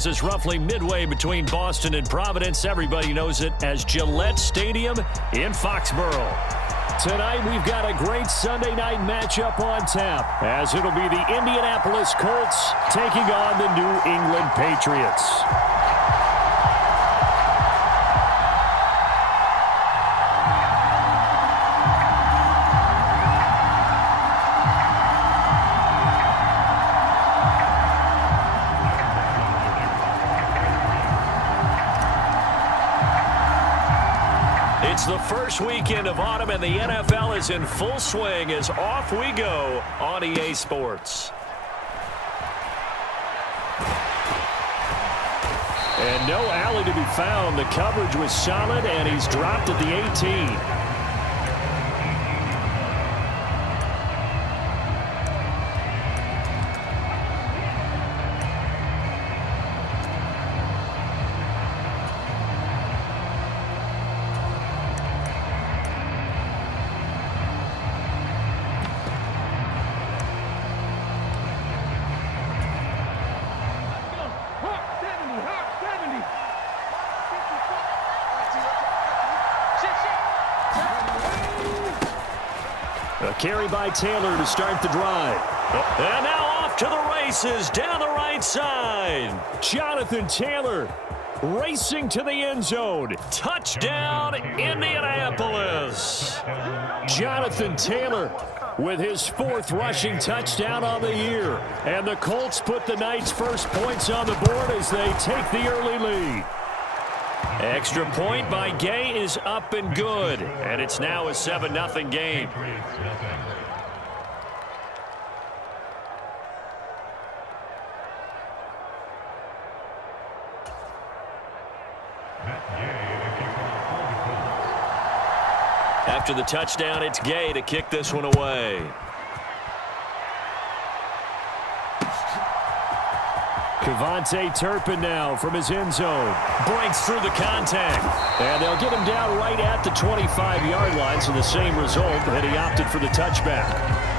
Because it's roughly midway between Boston and Providence. Everybody knows it as Gillette Stadium in Foxborough. Tonight, we've got a great Sunday night matchup on tap, as it'll be the Indianapolis Colts taking on the New England Patriots. It's the first weekend of autumn, and the NFL is in full swing as off we go on EA Sports. And no alley to be found. The coverage was solid, and he's dropped at the 18. A carry by Taylor to start the drive. And now off to the races down the right side. Jonathan Taylor racing to the end zone. Touchdown, Indianapolis. Jonathan Taylor with his 4th rushing touchdown on the year. And the Colts put the Knights' first points on the board as they take the early lead. Extra point by Gay is up and good, and it's now a 7-0 game. After the touchdown, it's Gay to kick this one away. Kevontae Turpin now from his end zone. Breaks through the contact. And they'll get him down right at the 25-yard line, so the same result, and he opted for the touchback.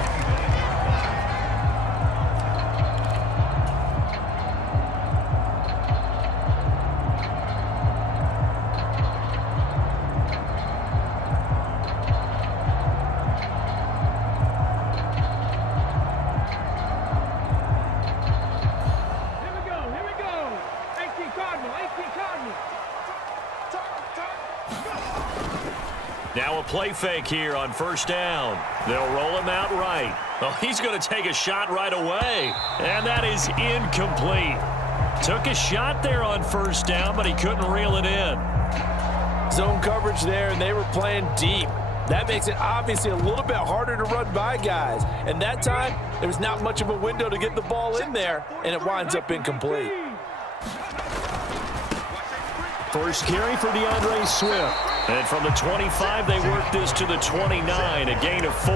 Now a play fake here on first down. They'll roll him out right. Well, he's going to take a shot right away. And that is incomplete. Took a shot there on first down, but he couldn't reel it in. Zone coverage there, and they were playing deep. That makes it obviously a little bit harder to run by guys. And that time, there's not much of a window to get the ball in there, and it winds up incomplete. First carry for DeAndre Swift. And from the 25, they work this to the 29, a gain of 4.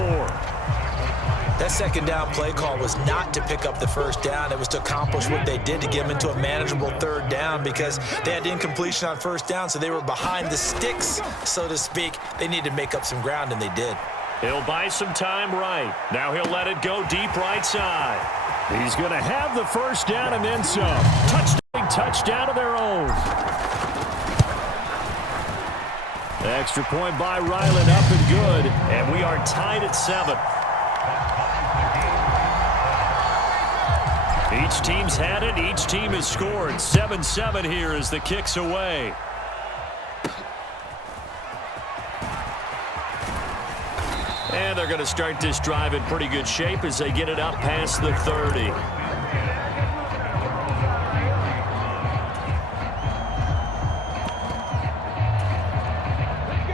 That second down play call was not to pick up the first down. It was to accomplish what they did to get them into a manageable third down because they had incompletion on first down, so they were behind the sticks, so to speak. They needed to make up some ground, and they did. He'll buy some time right. Now he'll let it go deep right side. He's going to have the first down and then some. Touchdown of their own. Extra point by Ryland, up and good. And we are tied at 7. Each team's had it. Each team has scored. 7-7 here as the kick's away. And they're going to start this drive in pretty good shape as they get it up past the 30.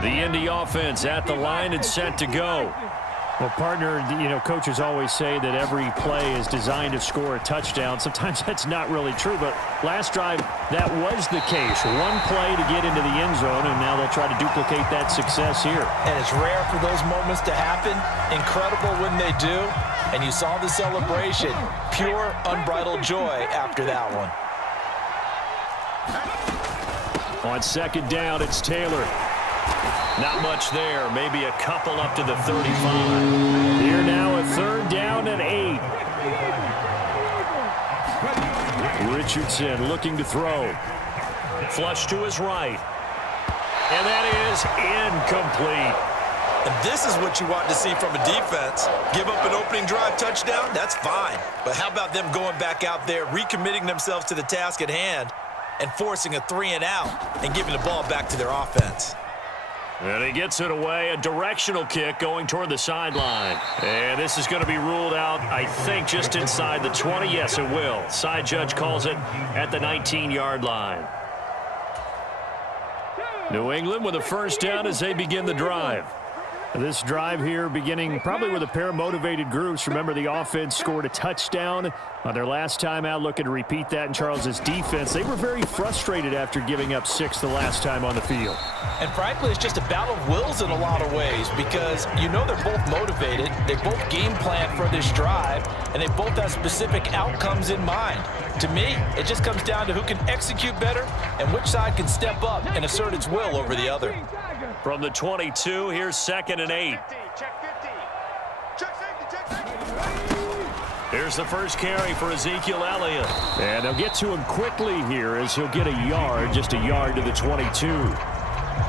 The Indy offense at the line and set to go. Well, partner, coaches always say that every play is designed to score a touchdown. Sometimes that's not really true, but last drive, that was the case. One play to get into the end zone, and now they'll try to duplicate that success here. And it's rare for those moments to happen. Incredible when they do. And you saw the celebration. Pure, unbridled joy after that one. On second down, it's Taylor. Not much there. Maybe a couple up to the 35. Here now a third down and 8. Richardson looking to throw. Flush to his right. And that is incomplete. And this is what you want to see from a defense. Give up an opening drive touchdown, that's fine. But how about them going back out there, recommitting themselves to the task at hand, and forcing a 3-and-out and giving the ball back to their offense. And he gets it away, a directional kick going toward the sideline. And this is going to be ruled out, I think, just inside the 20. Yes, it will. Side judge calls it at the 19-yard line. New England with a first down as they begin the drive. This drive here beginning probably with a pair of motivated groups. Remember, the offense scored a touchdown on their last time out, looking to repeat that in Charles's defense. They were very frustrated after giving up 6 the last time on the field. And frankly, it's just a battle of wills in a lot of ways because you know they're both motivated. They both game plan for this drive, and they both have specific outcomes in mind. To me, it just comes down to who can execute better and which side can step up and assert its will over the other. From the 22, here's 2nd and 8. Here's the first carry for Ezekiel Elliott. And they'll get to him quickly here as he'll get a yard, just a yard to the 22.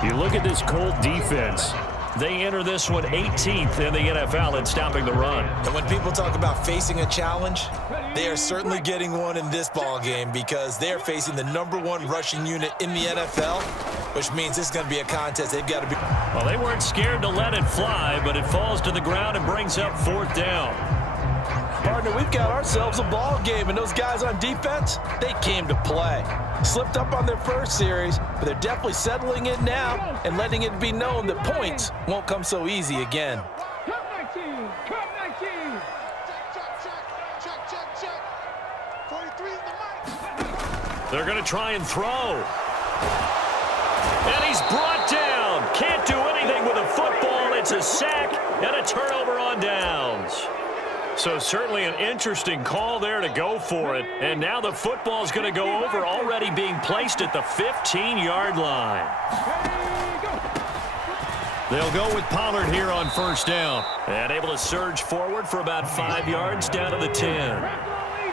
You look at this Colt defense. They enter this one 18th in the NFL in stopping the run. And when people talk about facing a challenge, they are certainly getting one in this ball game because they're facing the #1 rushing unit in the NFL, which means this is going to be a contest they've got to be. Well, they weren't scared to let it fly, but it falls to the ground and brings up 4th down. Partner, we've got ourselves a ball game, and those guys on defense, they came to play. Slipped up on their first series, but they're definitely settling in now and letting it be known that points won't come so easy again. They're going to try and throw. And he's brought down. Can't do anything with a football. It's a sack and a turnover on downs. So certainly an interesting call there to go for it. And now the football's going to go over, already being placed at the 15-yard line. They'll go with Pollard here on first down. And able to surge forward for about 5 yards down to the 10.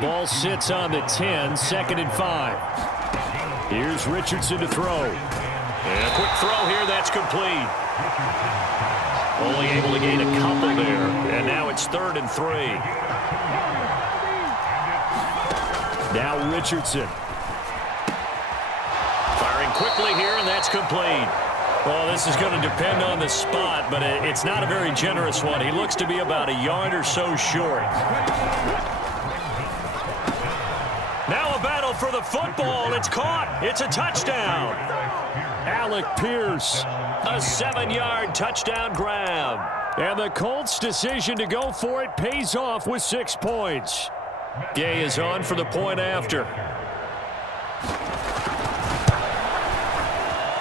Ball sits on the 10, 2nd and 5. Here's Richardson to throw. And a quick throw here, that's complete. Only able to gain a couple there. And now it's 3rd and 3. Now Richardson. Firing quickly here, and that's complete. Well, this is going to depend on the spot, but it's not a very generous one. He looks to be about a yard or so short. Now a battle for the football. It's caught. It's a touchdown. Alec Pierce. A 7-yard touchdown grab. And the Colts' decision to go for it pays off with 6 points. Gay is on for the point after.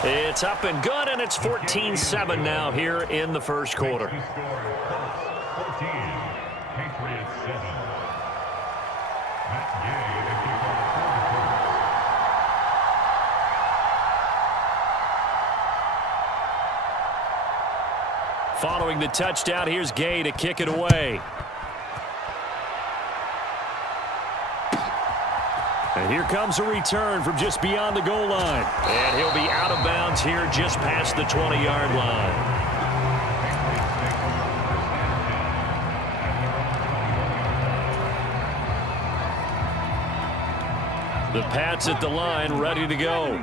It's up and good, and it's 14-7 now here in the first quarter. Patriots 7. Following the touchdown, here's Gay to kick it away. And here comes a return from just beyond the goal line. And he'll be out of bounds here just past the 20-yard line. The Pats at the line, ready to go.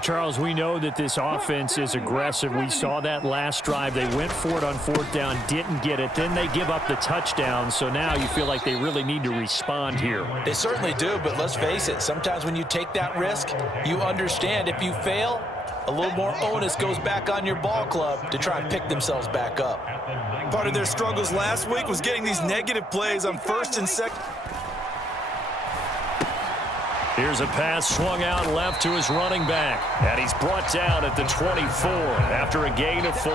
Charles, we know that this offense is aggressive. We saw that last drive. They went for it on 4th down, didn't get it. Then they give up the touchdown. So now you feel like they really need to respond here. They certainly do, but let's face it. Sometimes when you take that risk, you understand if you fail, a little more onus goes back on your ball club to try and pick themselves back up. Part of their struggles last week was getting these negative plays on 1st and 2nd. Here's a pass swung out left to his running back. And he's brought down at the 24 after a gain of 4.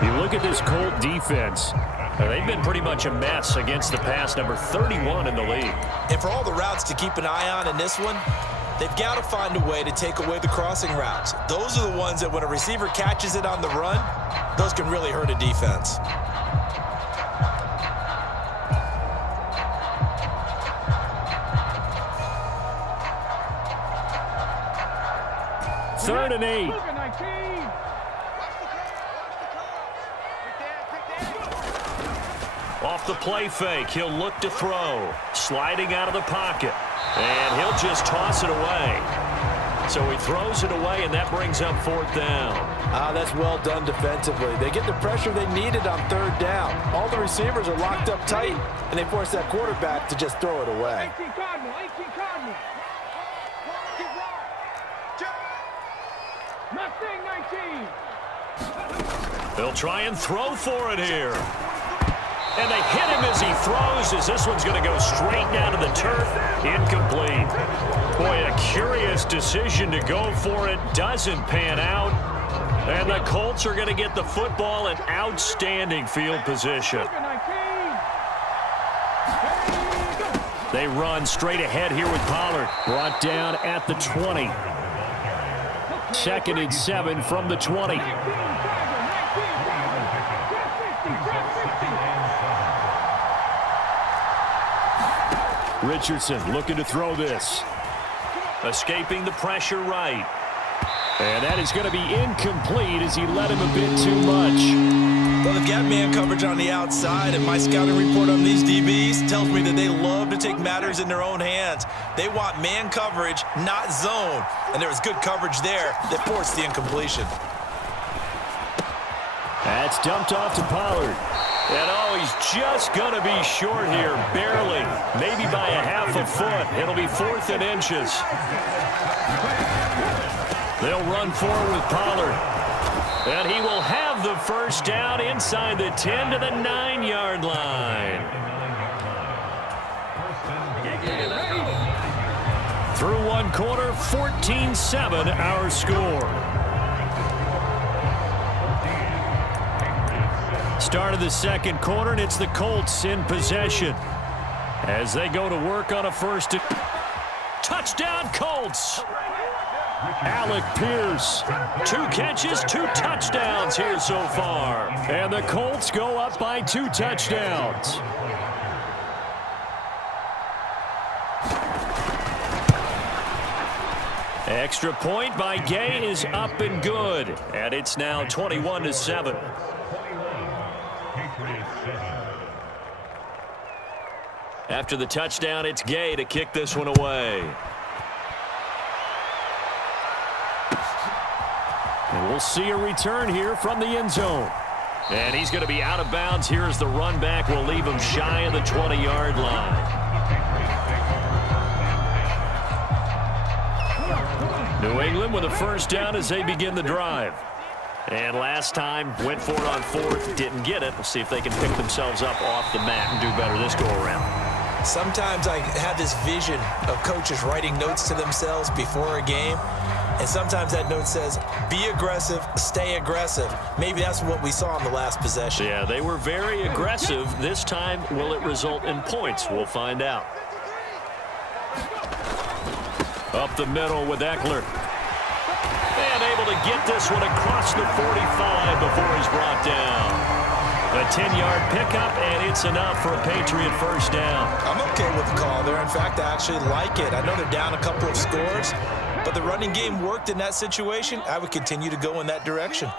You look at this Colt defense. They've been pretty much a mess against the pass, number 31 in the league. And for all the routes to keep an eye on in this one, they've got to find a way to take away the crossing routes. Those are the ones that when a receiver catches it on the run, those can really hurt a defense. 3rd and 8. Off the play fake, he'll look to throw. Sliding out of the pocket. And he'll just toss it away. So he throws it away, and that brings up 4th down. That's well done defensively. They get the pressure they needed on 3rd down. All the receivers are locked up tight, and they force that quarterback to just throw it away. 18 Cardinal. Mustang 19. They'll try and throw for it here. And they hit him as he throws, as this one's going to go straight down to the turf. Incomplete. Boy, a curious decision to go for it. Doesn't pan out. And the Colts are going to get the football in outstanding field position. They run straight ahead here with Pollard. Brought down at the 20. 2nd and 7 from the 20. Richardson looking to throw this. Escaping the pressure right. And that is going to be incomplete as he led him a bit too much. Well, they've got man coverage on the outside, and my scouting report on these DBs tells me that they love to take matters in their own hands. They want man coverage, not zone. And there was good coverage there that forced the incompletion. That's dumped off to Pollard. And he's just going to be short here, barely, maybe by a half a foot. It'll be 4th and inches. They'll run forward with Pollard. And he will have the 1st down inside the 10 to the 9-yard line. Through 1 quarter, 14-7 our score. Start of the 2nd quarter, and it's the Colts in possession as they go to work on a 1st. Touchdown, Colts! Alec Pierce. 2 catches, 2 touchdowns here so far. And the Colts go up by 2 touchdowns. Extra point by Gay is up and good. And it's now 21-7. After the touchdown, it's Gay to kick this one away. And we'll see a return here from the end zone. And he's going to be out of bounds here as the run back will leave him shy of the 20-yard line. New England with a 1st down as they begin the drive. And last time, went for it on 4th, didn't get it. We'll see if they can pick themselves up off the mat and do better this go-around. Sometimes I have this vision of coaches writing notes to themselves before a game, and sometimes that note says, be aggressive, stay aggressive. Maybe that's what we saw in the last possession. Yeah, they were very aggressive. This time, will it result in points? We'll find out. Up the middle with Eckler. And able to get this one across the 45 before he's brought down. A 10-yard pickup, and it's enough for a Patriot 1st down. I'm okay with the call there. In fact, I actually like it. I know they're down a couple of scores, but the running game worked in that situation. I would continue to go in that direction.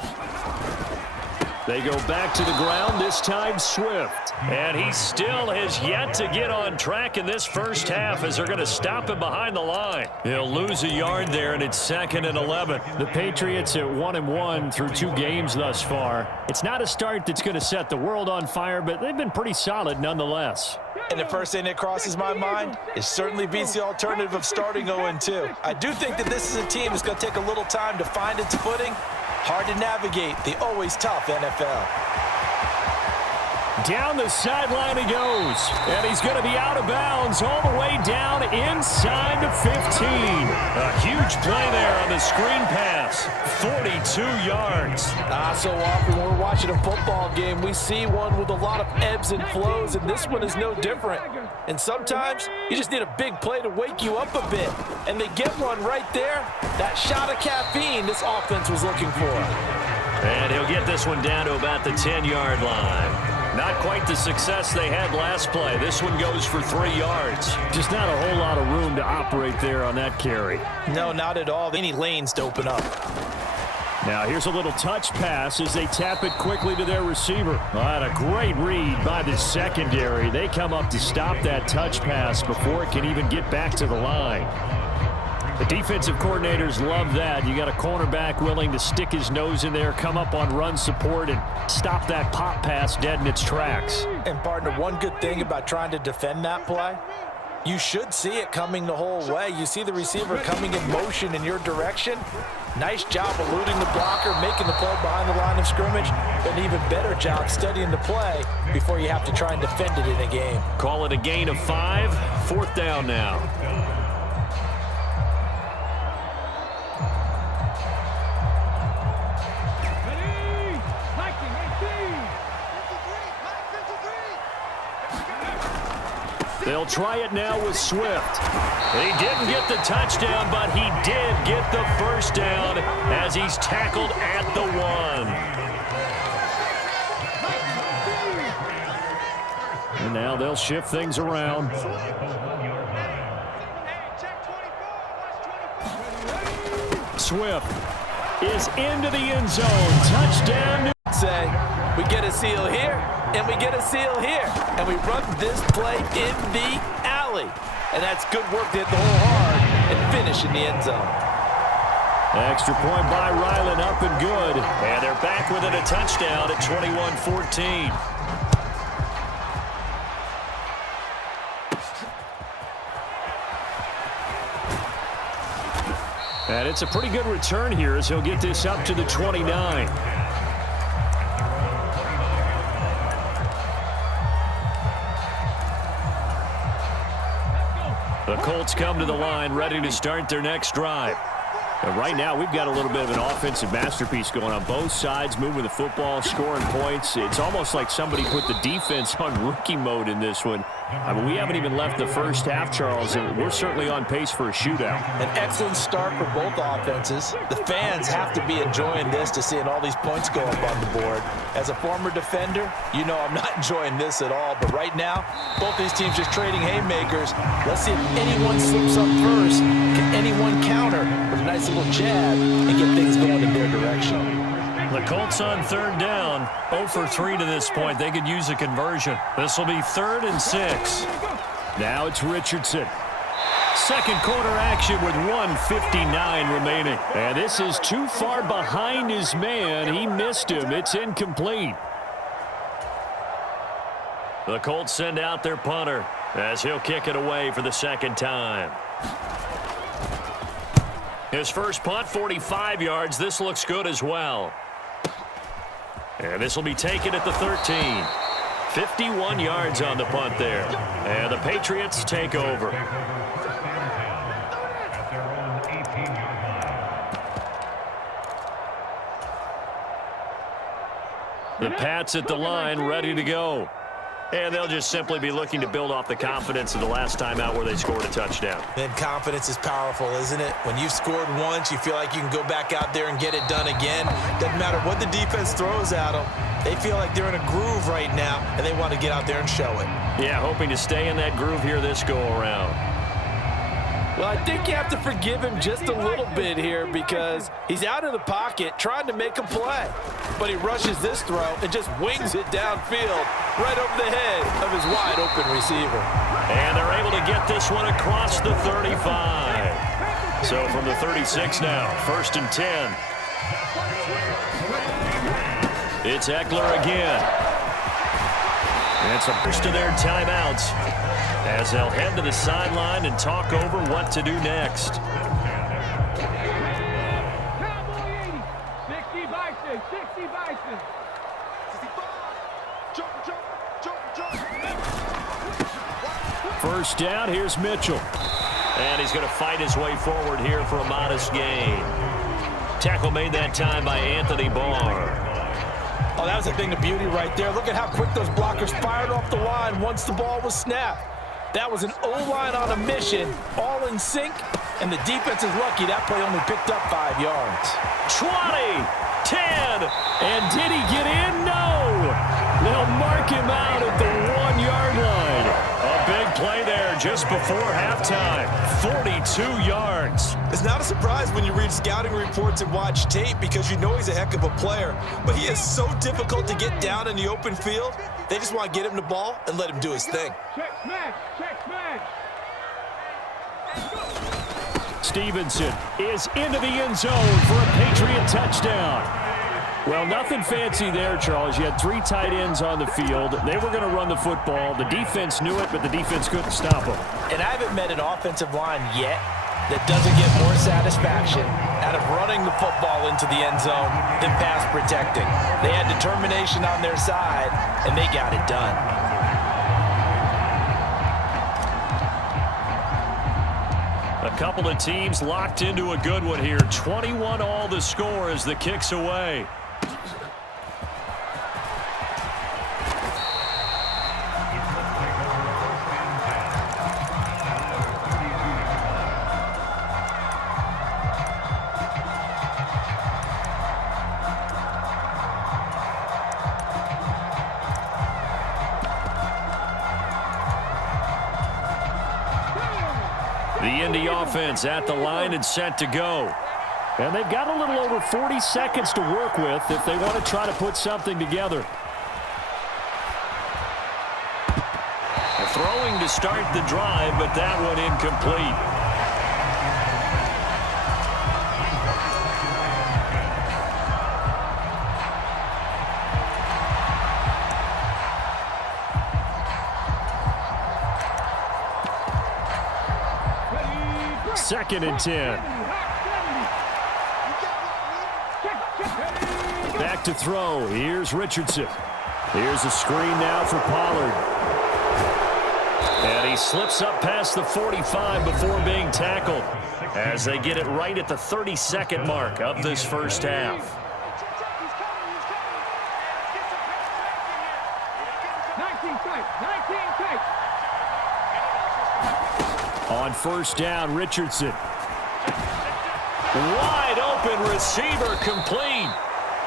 They go back to the ground, this time Swift. And he still has yet to get on track in this 1st half as they're going to stop him behind the line. He'll lose a yard there, and it's 2nd and 11. The Patriots at 1-1 through 2 games thus far. It's not a start that's going to set the world on fire, but they've been pretty solid nonetheless. And the first thing that crosses my mind is certainly beats the alternative of starting 0-2. I do think that this is a team that's going to take a little time to find its footing. Hard to navigate the always tough NFL. Down the sideline he goes. And he's going to be out of bounds all the way down inside the 15. A huge play there on the screen pass. 42 yards. So often when we're watching a football game, we see one with a lot of ebbs and flows, and this one is no different. And sometimes you just need a big play to wake you up a bit. And they get one right there. That shot of caffeine this offense was looking for. And he'll get this one down to about the 10-yard line. Not quite the success they had last play. This one goes for 3 yards. Just not a whole lot of room to operate there on that carry. No, not at all. Any lanes to open up. Now here's a little touch pass as they tap it quickly to their receiver. And a great read by the secondary. They come up to stop that touch pass before it can even get back to the line. The defensive coordinators love that. You got a cornerback willing to stick his nose in there, come up on run support, and stop that pop pass dead in its tracks. And, partner, one good thing about trying to defend that play, you should see it coming the whole way. You see the receiver coming in motion in your direction. Nice job eluding the blocker, making the play behind the line of scrimmage. But an even better job studying the play before you have to try and defend it in a game. Call it a gain of 5. 4th down now. They'll try it now with Swift. He didn't get the touchdown, but he did get the first down as he's tackled at the 1. And now they'll shift things around. Swift is into the end zone. Touchdown. Say, we get a seal here, and we get a seal here. And we run this play in the alley. And that's good work to hit the hole hard and finish in the end zone. Extra point by Ryland, up and good. And they're back within a touchdown at 21-14. And it's a pretty good return here as he'll get this up to the 29. The Colts come to the line ready to start their next drive. And right now, we've got a little bit of an offensive masterpiece going on both sides, moving the football, scoring points. It's almost like somebody put the defense on rookie mode in this one. I mean, we haven't even left the first half, Charles, and we're certainly on pace for a shootout. An excellent start for both offenses. The fans have to be enjoying this to seeing all these points go up on the board. As a former defender, you know I'm not enjoying this at all. But right now, both these teams just trading haymakers. Let's see if anyone slips up first. Can anyone counter with a nice little jab and get things going in their direction? The Colts on 3rd down, 0 for 3 to this point. They could use a conversion. This will be 3rd and 6. Now it's Richardson. Second quarter action with 1:59 remaining. And this is too far behind his man. He missed him. It's incomplete. The Colts send out their punter as he'll kick it away for the 2nd time. His first punt, 45 yards. This looks good as well. And this will be taken at the 13. 51 yards on the punt there. And the Patriots take over. The Pats at the line, ready to go. And they'll just simply be looking to build off the confidence of the last time out where they scored a touchdown. Then confidence is powerful, isn't it? When you've scored once, you feel like you can go back out there and get it done again. Doesn't matter what the defense throws at them. They feel like they're in a groove right now, and they want to get out there and show it. Yeah, hoping to stay in that groove here this go-around. Well, I think you have to forgive him just a little bit here because he's out of the pocket trying to make a play. But he rushes this throw and just wings it downfield right over the head of his wide-open receiver. And they're able to get this one across the 35. So from the 36 now, 1st and 10. It's Eckler again. And it's a burst of their timeouts as they'll head to the sideline and talk over what to do next. Cowboy 80. 60 Bison. 60 Bison. First down, here's Mitchell. And he's going to fight his way forward here for a modest gain. Tackle made that time by Anthony Barr. Oh, that was a thing of beauty right there. Look at how quick those blockers fired off the line once the ball was snapped. That was an O-line on a mission, all in sync, and the defense is lucky that play only picked up 5 yards. 20, 10, and did he get in? No! They'll mark him out at the 1-yard line. A big play there just before halftime. 42 yards. It's not a surprise when you read scouting reports and watch tape because you know he's a heck of a player. But he is so difficult to get down in the open field. They just want to get him the ball and let him do his thing. Check smash. Check smash. Stevenson is into the end zone for a Patriot touchdown. Well, nothing fancy there, Charles. You had 3 tight ends on the field. They were going to run the football. The defense knew it, but the defense couldn't stop them. And I haven't met an offensive line yet that doesn't get more satisfaction out of running the football into the end zone than pass protecting. They had determination on their side, and they got it done. A couple of teams locked into a good one here. 21 all the score as the kick's away. The Indy offense at the line and set to go. And they've got a little over 40 seconds to work with if they want to try to put something together. Throwing to start the drive, but that one incomplete. Second and 10. Back to throw. Here's Richardson. Here's a screen now for Pollard. And he slips up past the 45 before being tackled as they get it right at the 30-second mark of this first half. 19 tight. On first down, Richardson. Wide open receiver complete.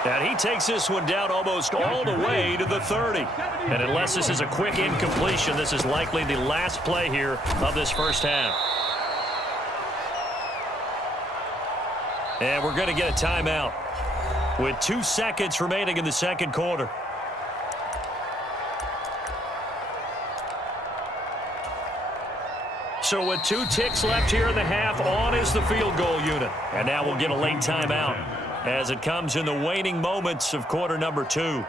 And he takes this one down almost all the way to the 30. And unless this is a quick incompletion, this is likely the last play here of this first half. And we're going to get a timeout with 2 seconds remaining in the second quarter. So with 2 ticks left here in the half, on is the field goal unit. And now we'll get a late timeout as it comes in the waning moments of quarter number 2.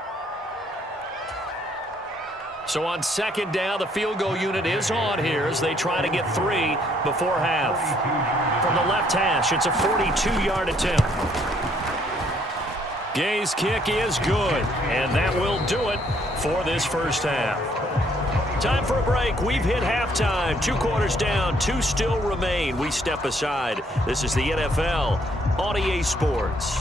So on second down, the field goal unit is on here as they try to get 3 before half. From the left hash, it's a 42-yard attempt. Gay's kick is good, and that will do it for this first half. Time for a break. We've hit halftime. 2 quarters down, 2 still remain. We step aside. This is the NFL on EA Sports.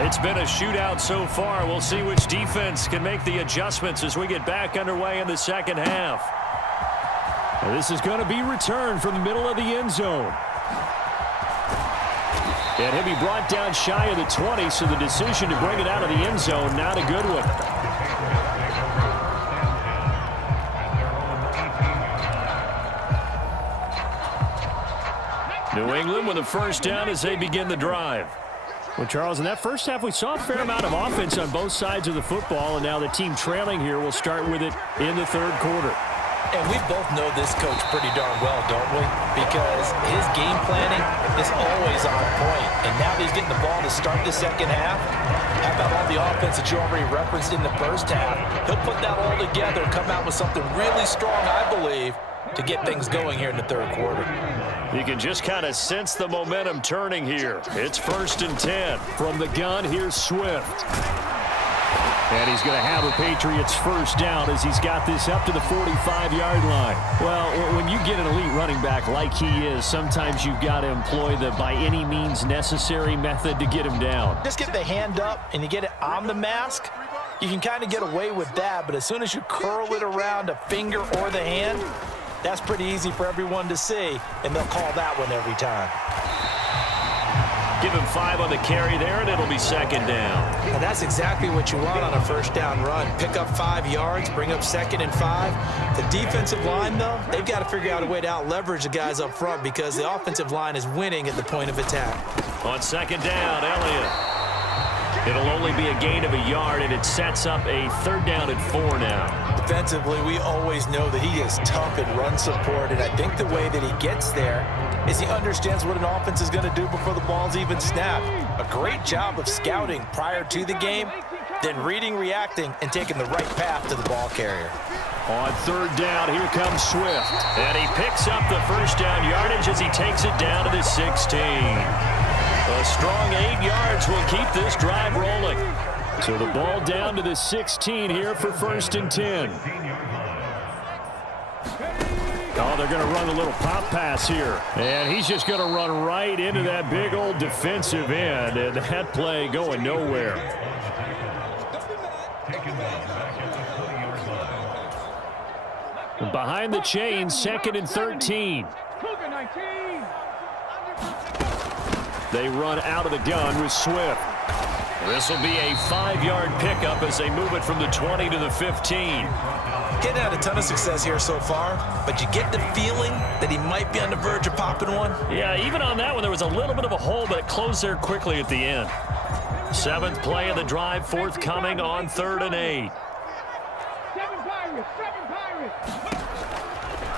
It's been a shootout so far. We'll see which defense can make the adjustments as we get back underway in the second half. This is going to be returned from the middle of the end zone. And he'll be brought down shy of the 20, so the decision to bring it out of the end zone, not a good one. New England with a first down as they begin the drive. Well, Charles, in that first half, we saw a fair amount of offense on both sides of the football, and now the team trailing here will start with it in the third quarter. And we both know this coach pretty darn well, don't we? Because his game planning is always on point. And now that he's getting the ball to start the second half, how about all the offense that you already referenced in the first half? He'll put that all together and come out with something really strong, I believe, to get things going here in the third quarter. You can just kind of sense the momentum turning here. It's 1st and 10. From the gun, here's Swift. And he's going to have a Patriots first down as he's got this up to the 45-yard line. Well, when you get an elite running back like he is, sometimes you've got to employ the by any means necessary method to get him down. Just get the hand up and you get it on the mask, you can kind of get away with that, but as soon as you curl it around a finger or the hand, that's pretty easy for everyone to see, and they'll call that one every time. Give him 5 on the carry there, and it'll be second down. And that's exactly what you want on a first down run. Pick up 5 yards, bring up 2nd and 5. The defensive line, though, they've got to figure out a way to out-leverage the guys up front because the offensive line is winning at the point of attack. On second down, Elliott. It'll only be a gain of a yard, and it sets up a 3rd down and 4 now. Defensively, we always know that he is tough in run support, and I think the way that he gets there is he understands what an offense is going to do before the ball's even snapped. A great job of scouting prior to the game, then reading, reacting, and taking the right path to the ball carrier. On 3rd down, here comes Swift. And he picks up the first down yardage as he takes it down to the 16. A strong 8 yards will keep this drive rolling. So the ball down to the 16 here for 1st and 10. Oh, they're going to run a little pop pass here. And he's just going to run right into that big old defensive end. And that play going nowhere. Behind the chains, 2nd and 13. They run out of the gun with Swift. This will be a 5-yard pickup as they move it from the 20 to the 15. Getting had a ton of success here so far, but you get the feeling that he might be on the verge of popping one. Yeah, even on that one, there was a little bit of a hole, but it closed there quickly at the end. 7th play of the drive, forthcoming on 3rd and 8. 7 Pirates.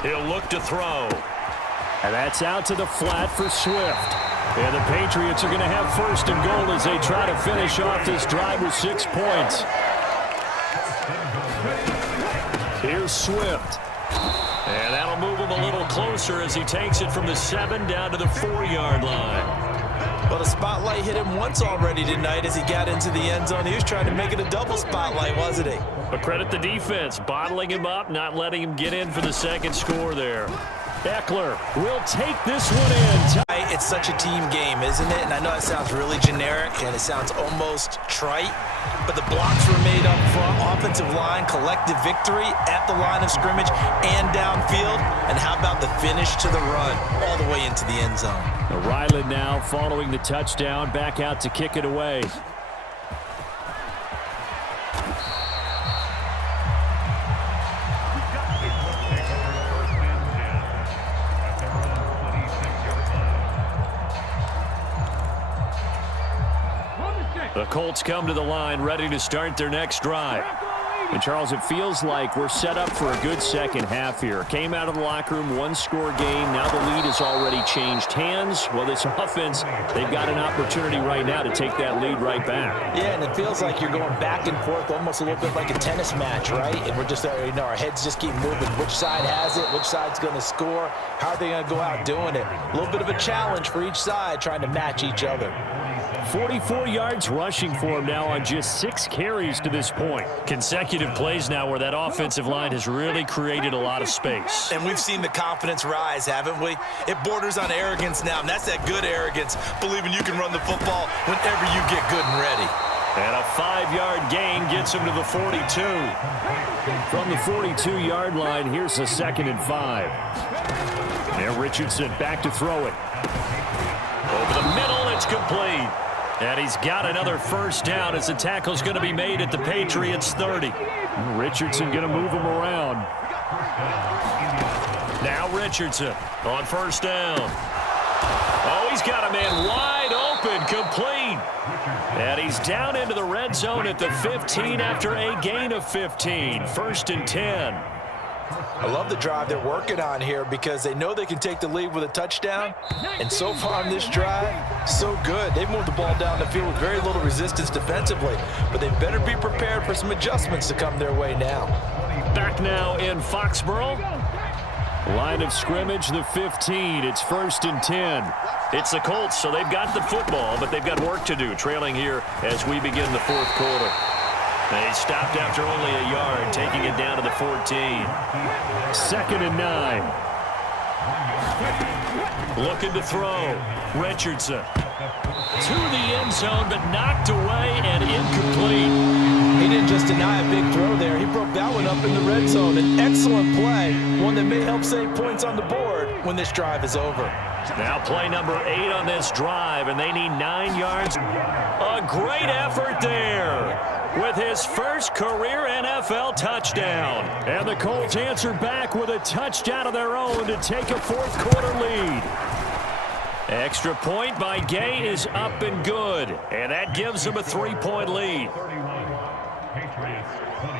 He'll look to throw. And that's out to the flat for Swift. And the Patriots are going to have 1st and goal as they try to finish off this drive with 6 points. Here's Swift. And that'll move him a little closer as he takes it from the 7 down to the 4-yard line. Well, the spotlight hit him once already tonight as he got into the end zone. He was trying to make it a double spotlight, wasn't he? But credit the defense, bottling him up, not letting him get in for the 2nd score there. Eckler will take this one in. It's such a team game, isn't it? And I know it sounds really generic and it sounds almost trite, but the blocks were made up front, offensive line, collective victory at the line of scrimmage and downfield. And how about the finish to the run all the way into the end zone? Ryland now following the touchdown, back out to kick it away. The Colts come to the line, ready to start their next drive. And, Charles, it feels like we're set up for a good second half here. Came out of the locker room, 1-score game. Now the lead has already changed hands. Well, this offense, they've got an opportunity right now to take that lead right back. Yeah, and it feels like you're going back and forth, almost a little bit like a tennis match, right? And we're just, our heads just keep moving. Which side has it? Which side's going to score? How are they going to go out doing it? A little bit of a challenge for each side, trying to match each other. 44 yards rushing for him now on just 6 carries to this point. Consecutive plays now where that offensive line has really created a lot of space. And we've seen the confidence rise, haven't we? It borders on arrogance now, and that's that good arrogance, believing you can run the football whenever you get good and ready. And a 5-yard gain gets him to the 42. From the 42-yard line, here's a 2nd and 5. Now Richardson back to throw it. Over the middle, it's complete. And he's got another 1st down as the tackle's going to be made at the Patriots 30. Richardson going to move him around. Now Richardson on 1st down. Oh, he's got a man wide open, complete. And he's down into the red zone at the 15 after a gain of 15. 1st and 10. I love the drive they're working on here because they know they can take the lead with a touchdown. And so far on this drive, so good. They've moved the ball down the field with very little resistance defensively. But they better be prepared for some adjustments to come their way now. Back now in Foxborough. Line of scrimmage, the 15. It's 1st and 10. It's the Colts, so they've got the football, but they've got work to do, trailing here as we begin the 4th quarter. They stopped after only a yard, taking it down to the 14. 2nd and 9. Looking to throw. Richardson. To the end zone, but knocked away and incomplete. He didn't just deny a big throw there. He broke that one up in the red zone. An excellent play, one that may help save points on the board when this drive is over. Now play number 8 on this drive, and they need 9 yards. A great effort there with his first career NFL touchdown. And the Colts answer back with a touchdown of their own to take a fourth-quarter lead. Extra point by Gay is up and good, and that gives them a 3-point lead. 31, Patriots 28.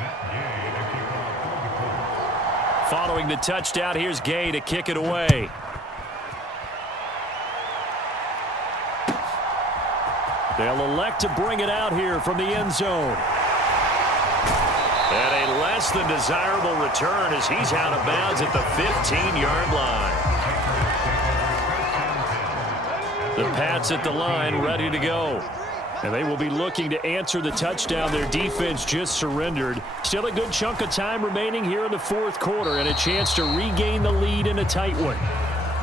Matt Gay to kick off for the Colts. Following the touchdown, here's Gay to kick it away. They'll elect to bring it out here from the end zone. And a less than desirable return as he's out of bounds at the 15-yard line. The Pats at the line ready to go. And they will be looking to answer the touchdown their defense just surrendered. Still a good chunk of time remaining here in the fourth quarter and a chance to regain the lead in a tight one.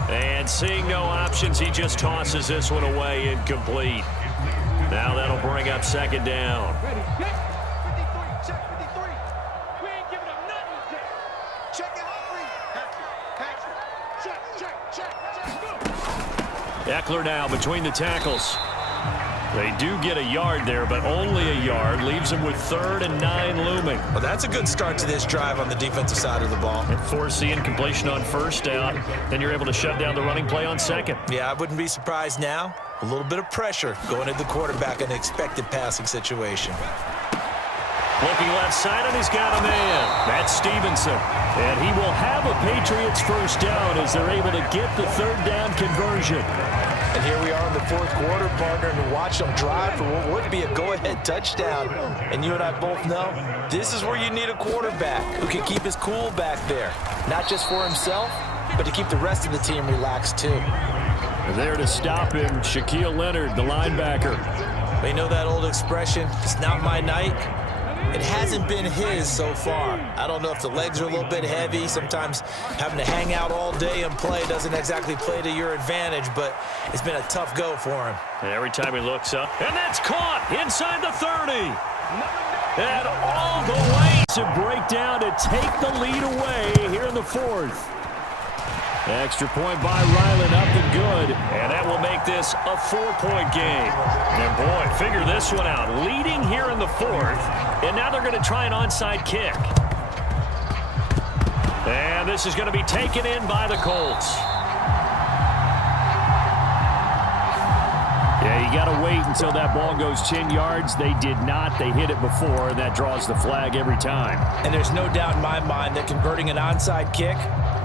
And seeing no options, he just tosses this one away incomplete. Now that'll bring up second down. Ready, set. 53, check 53. We ain't giving up nothing. Check it out, check, go. Eckler now between the tackles. They do get a yard there, but only a yard. Leaves them with 3rd and 9 looming. Well, that's a good start to this drive on the defensive side of the ball. And force the incompletion on first down. Then you're able to shut down the running play on second. Yeah, I wouldn't be surprised now. A little bit of pressure going at the quarterback in an expected passing situation. Looking left side, and he's got a man. That's Stevenson. And he will have a Patriots first down as they're able to get the 3rd down conversion. And here we are in the fourth quarter, partner, and watch them drive for what would be a go-ahead touchdown. And you and I both know this is where you need a quarterback who can keep his cool back there. Not just for himself, but to keep the rest of the team relaxed too. There to stop him, Shaquille Leonard, the linebacker. You know that old expression, it's not my night? It hasn't been his so far. I don't know if the legs are a little bit heavy. Sometimes having to hang out all day and play doesn't exactly play to your advantage, but it's been a tough go for him. And every time he looks up, and that's caught inside the 30. And all the way to break down to take the lead away here in the fourth. Extra point by Ryland, up and good. And that will make this a 4-point game. And boy, figure this one out. Leading here in the fourth, and now they're going to try an onside kick. And this is going to be taken in by the Colts. Yeah, you got to wait until that ball goes 10 yards. They did not. They hit it before, and that draws the flag every time. And there's no doubt in my mind that converting an onside kick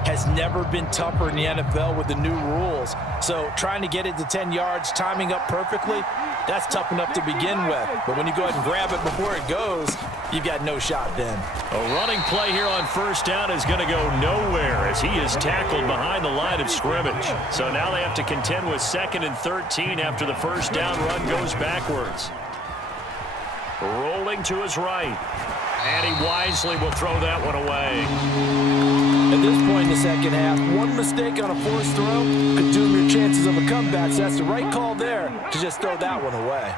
has never been tougher in the NFL with the new rules. So trying to get it to 10 yards, timing up perfectly, that's tough enough to begin with. But when you go ahead and grab it before it goes, you've got no shot then. A running play here on first down is going to go nowhere as he is tackled behind the line of scrimmage. So now they have to contend with 2nd and 13 after the first down run goes backwards. Rolling to his right. And he wisely will throw that one away. At this point in the second half, one mistake on a forced throw could doom your chances of a comeback. So that's the right call there to just throw that one away.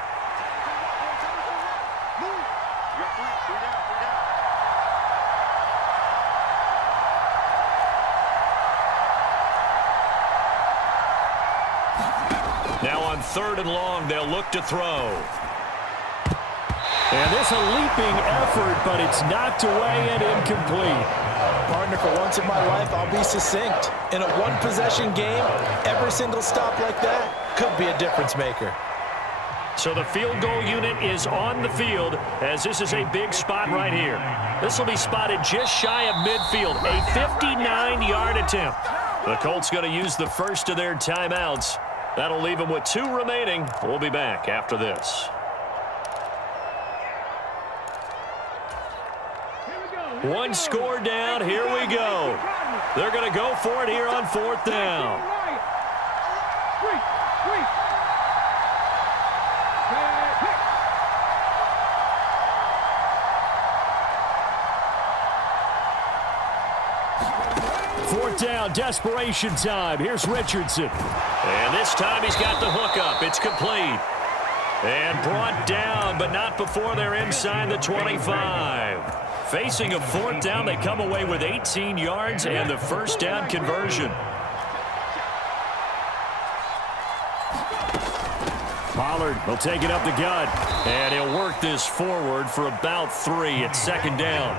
Now on 3rd and long, they'll look to throw. And this a leaping effort, but it's knocked away and incomplete. Partner, for once in my life, I'll be succinct. In a one-possession game, every single stop like that could be a difference maker. So the field goal unit is on the field as this is a big spot right here. This will be spotted just shy of midfield, a 59-yard attempt. The Colts going to use the first of their timeouts. That'll leave them with 2 remaining. We'll be back after this. One score down. Here we go. They're going to go for it here on 4th down. Fourth down, desperation time. Here's Richardson. And this time he's got the hook up. It's complete. And brought down, but not before they're inside the 25. Facing a fourth down, they come away with 18 yards and the first down conversion. Pollard will take it up the gut, and he'll work this forward for about 3 at second down.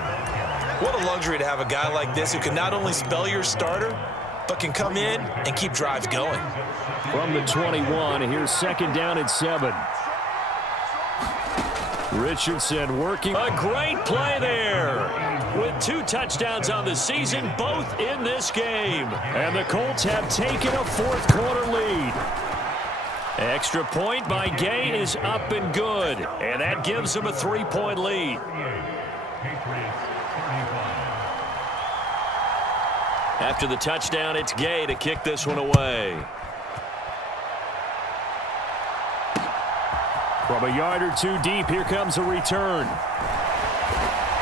What a luxury to have a guy like this who can not only spell your starter, but can come in and keep drives going. From the 21, here's second down and 7. Richardson working. A great play there. With 2 touchdowns on the season, both in this game. And the Colts have taken a fourth-quarter lead. Extra point by Gay is up and good. And that gives them a 3-point lead. After the touchdown, it's Gay to kick this one away. From a yard or 2 deep, here comes a return.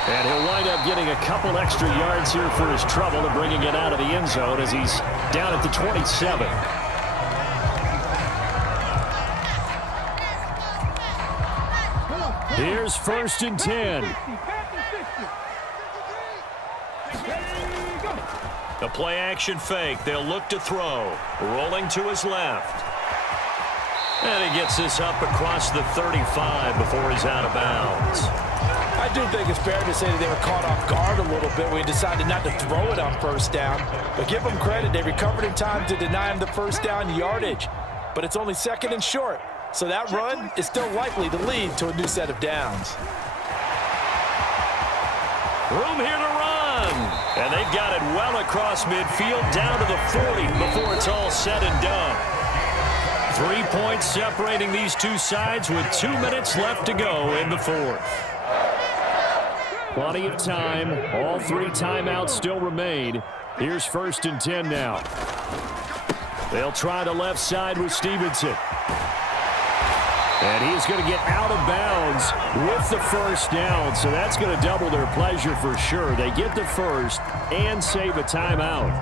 And he'll wind up getting a couple extra yards here for his trouble and bringing it out of the end zone as he's down at the 27. Here's first and 10. A play-action fake. They'll look to throw. Rolling to his left. And he gets this up across the 35 before he's out of bounds. I do think it's fair to say that they were caught off guard a little bit when he decided not to throw it on first down. But give them credit. They recovered in time to deny him the first down yardage. But it's only second and short. So that run is still likely to lead to a new set of downs. Room here to run. And they've got it well across midfield down to the 40 before it's all said and done. 3 points separating these two sides with 2 minutes left to go in the fourth. Plenty of time. All 3 timeouts still remain. Here's first and 10 now. They'll try the left side with Stevenson. And he's going to get out of bounds with the first down, so that's going to double their pleasure for sure. They get the first and save a timeout.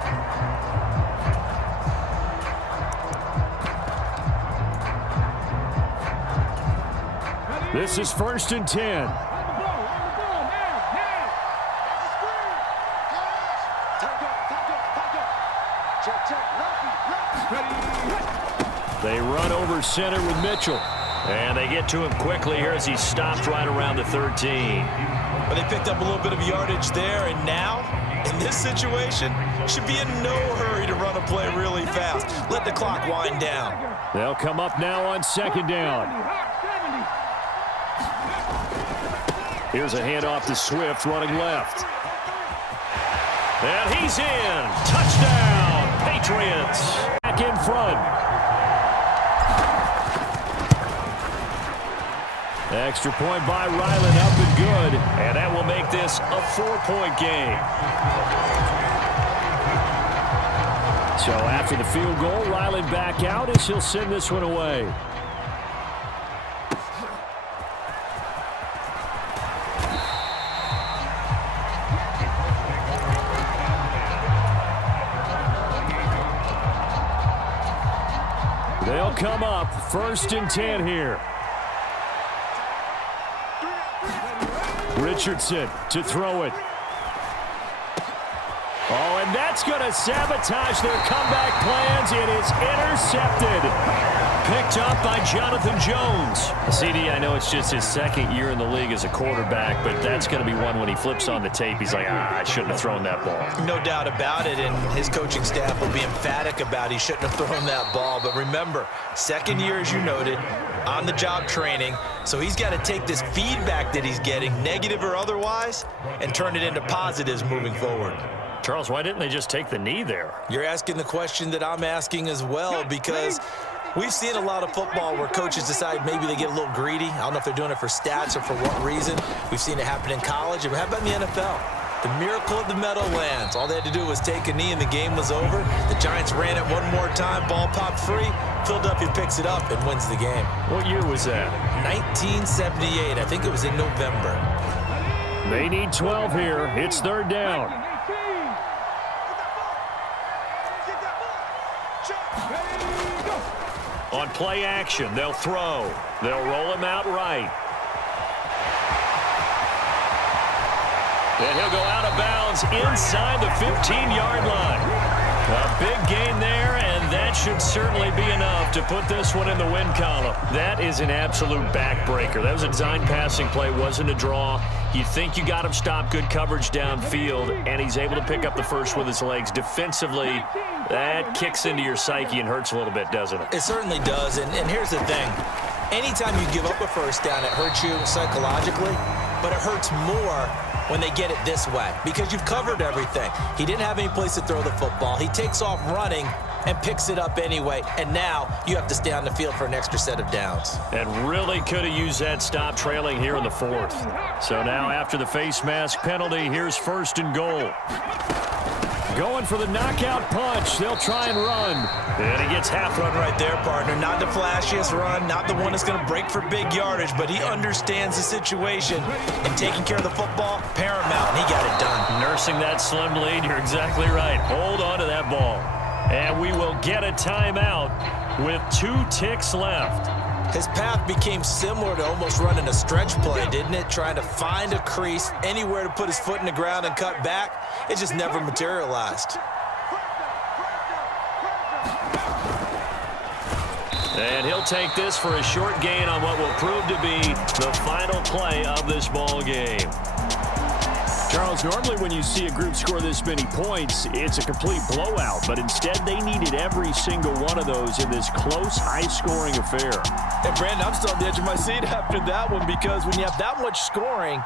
This is first and 10. They run over center with Mitchell. And they get to him quickly here as he stopped right around the 13. But they picked up a little bit of yardage there, and now, in this situation, should be in no hurry to run a play really fast. Let the clock wind down. They'll come up now on second down. Here's a handoff to Swift running left. And he's in. Touchdown, Patriots. Back in front. Extra point by Ryland, up and good. And that will make this a 4-point game. So after the field goal, Ryland back out as he'll send this one away. They'll come up first and 10 here. Richardson to throw it. Oh, and that's going to sabotage their comeback plans. It is intercepted. Picked up by Jonathan Jones. CD, I know it's just his second year in the league as a quarterback, but that's going to be one when he flips on the tape. He's like, I shouldn't have thrown that ball. No doubt about it, and his coaching staff will be emphatic about he shouldn't have thrown that ball. But remember, second year, as you noted, on-the-job training, so he's got to take this feedback that he's getting, negative or otherwise, and turn it into positives moving forward. Charles, why didn't they just take the knee there? You're asking the question that I'm asking as well, because we've seen a lot of football where coaches decide maybe they get a little greedy. I don't know if they're doing it for stats or for what reason. We've seen it happen in college. How about in the NFL? The miracle of the Meadowlands. All they had to do was take a knee and the game was over. The Giants ran it one more time. Ball popped free. Philadelphia picks it up and wins the game. What year was that? 1978. I think it was in November. They need 12 here. It's third down. On play action, they'll throw. They'll roll him out right. And he'll go out of bounds inside the 15-yard line. A big gain there, and that should certainly be enough to put this one in the win column. That is an absolute backbreaker. That was a design passing play, wasn't a draw. You think you got him stopped, good coverage downfield, and he's able to pick up the first with his legs. Defensively, that kicks into your psyche and hurts a little bit, doesn't it? It certainly does, and here's the thing. Anytime you give up a first down, it hurts you psychologically, but it hurts more when they get it this way because you've covered everything. He didn't have any place to throw the football. He takes off running and picks it up anyway, and now you have to stay on the field for an extra set of downs. And really could have used that stop trailing here in the fourth. So now after the face mask penalty, here's 1st and goal. Going for the knockout punch. They'll try and run. And he gets half run right there, partner. Not the flashiest run, not the one that's going to break for big yardage, but he understands the situation. And taking care of the football, paramount, and he got it done. Nursing that slim lead, you're exactly right. Hold on to that ball. And we will get a timeout with 2 ticks left. His path became similar to almost running a stretch play, didn't it? Trying to find a crease, anywhere to put his foot in the ground and cut back. It just never materialized. And he'll take this for a short gain on what will prove to be the final play of this ball game. Charles, normally when you see a group score this many points, it's a complete blowout. But instead, they needed every single one of those in this close, high-scoring affair. And, Brandon, I'm still on the edge of my seat after that one because when you have that much scoring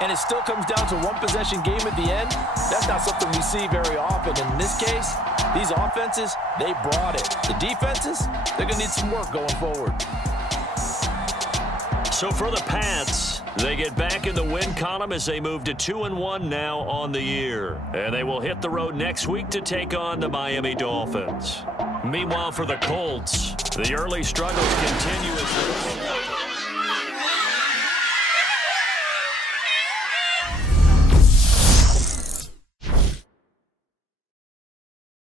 and it still comes down to one possession game at the end, that's not something we see very often. And in this case, these offenses, they brought it. The defenses, they're going to need some work going forward. So for the Pats, they get back in the win column as they move to 2-1 now on the year. And they will hit the road next week to take on the Miami Dolphins. Meanwhile, for the Colts, the early struggles continue as